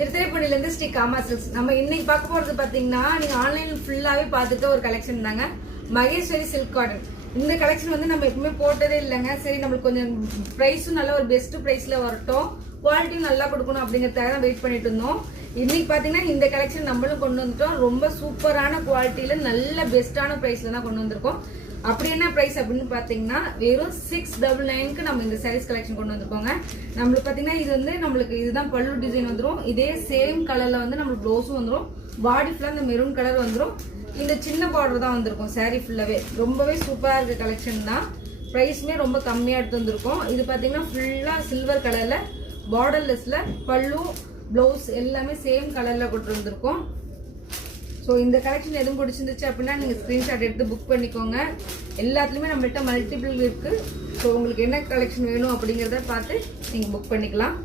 திருத்துறைப்பூண்டிலேருந்து Sri gamma silks. நம்ம இன்னைக்கு பார்க்க போறது பாத்தீங்கன்னா நீங்க ஆன்லைன்ல ஃபுல்லாவே பார்த்துட்டு ஒரு கலெக்ஷன் தாங்க, மகேஸ்வரி சில்க் காட்டன். இந்த கலெக்ஷன் வந்து நம்ம எப்பவுமே போட்டதே இல்லைங்க. சரி, நம்மளுக்கு கொஞ்சம் ப்ரைஸும் நல்ல ஒரு பெஸ்ட் ப்ரைஸ்ல வரட்டும், குவாலிட்டியும் நல்லா கொடுக்கணும் அப்படிங்கிறதுக்காக தான் வெயிட் பண்ணிட்டு இருந்தோம். இன்னைக்கு பாத்தீங்கன்னா இந்த கலெக்ஷன் நம்மளும் கொண்டு வந்துட்டோம். ரொம்ப சூப்பரான குவாலிட்டியில நல்ல பெஸ்டான ப்ரைஸ்ல தான் கொண்டு வந்திருக்கோம். அப்படி என்ன பிரைஸ் அப்படின்னு பாத்தீங்கன்னா வெறும் 699க்கு நம்ம இந்த சாரீஸ் கலெக்ஷன் கொண்டு வந்திருக்கோங்க. நம்மளுக்கு பாத்தீங்கன்னா இது வந்து நம்மளுக்கு இதுதான் பல்லு டிசைன் வந்துடும். இதே சேம் கலர்ல வந்து நம்மளுக்கு ப்ளவுஸும் வந்துடும். பாடி ஃபுல்லா இந்த மெரூன் கலர் வந்துடும். இந்த சின்ன பார்டர் தான் வந்திருக்கும் சாரீ ஃபுல்லாவே. ரொம்பவே சூப்பரா இருக்க கலெக்ஷன் தான். பிரைஸுமே ரொம்ப கம்மியா எடுத்து வந்திருக்கோம். இது பாத்தீங்கன்னா ஃபுல்லா சில்வர் கலர்ல பார்டர்லெஸ்ல பல்லு பிளவுஸ் எல்லாமே சேம் கலர்ல கொண்டு வந்திருக்கோம். ஸோ இந்த கலெக்ஷன் எதுவும் பிடிச்சிருந்துச்சு அப்படின்னா நீங்கள் ஸ்க்ரீன்ஷாட் எடுத்து புக் பண்ணிக்கோங்க. எல்லாத்துலேயுமே நம்மள்கிட்ட மல்டிபிள் இருக்குது. ஸோ உங்களுக்கு என்ன கலெக்ஷன் வேணும் அப்படிங்கிறத பார்த்து நீங்கள் புக் பண்ணிக்கலாம்.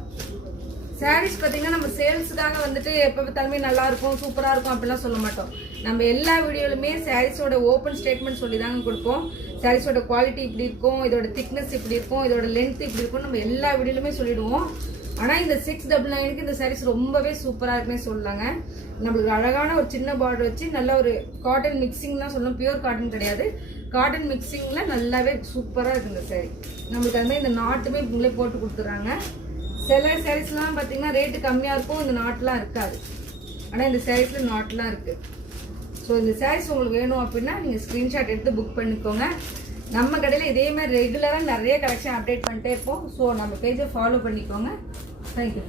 சாரீஸ் பார்த்தீங்கன்னா நம்ம சேல்ஸுக்காக வந்துட்டு எப்போ பார்த்தாலுமே நல்லா இருக்கும், சூப்பராக இருக்கும் அப்படிலாம் சொல்ல மாட்டோம். நம்ம எல்லா வீடியோலுமே சாரீஸோட ஓப்பன் ஸ்டேட்மெண்ட் சொல்லி தாங்க கொடுப்போம். சாரீஸோட குவாலிட்டி இப்படி இருக்கும், இதோட திக்னஸ் இப்படி இருக்கும், இதோட லென்த் இப்படி இருக்கும், நம்ம எல்லா வீடியோலுமே சொல்லிடுவோம். ஆனால் இந்த 699க்கு இந்த சாரீஸ் ரொம்பவே சூப்பராக இருக்குன்னே சொல்லலாங்க. நம்மளுக்கு அழகான ஒரு சின்ன பார்டர் வச்சு நல்ல ஒரு காட்டன் மிக்சிங் தான் சொல்லணும், பியூர் காட்டன் கிடையாது, காட்டன் மிக்சிங்கில் நல்லாவே சூப்பராக இருக்குது இந்த சாரீ. நம்மளுக்கு அது மாதிரி இந்த நாட்டுமே இவங்களே போட்டு கொடுத்துட்றாங்க. சில சாரீஸ்லாம் பார்த்தீங்கன்னா ரேட்டு கம்மியாக இருக்கும், இந்த நாட்டெலாம் இருக்காது. ஆனால் இந்த சாரீஸில் நாட்டெலாம் இருக்குது. ஸோ இந்த சாரீஸ் உங்களுக்கு வேணும் அப்படின்னா நீங்கள் ஸ்க்ரீன்ஷாட் எடுத்து புக் பண்ணிக்கோங்க. நம்ம கடையில் இதே மாதிரி ரெகுலராக நிறைய கலெக்ஷன் அப்டேட் பண்ணிட்டே இருப்போம். ஸோ நம்ம பேஜை ஃபாலோ பண்ணிக்கோங்க. தேங்க்யூ.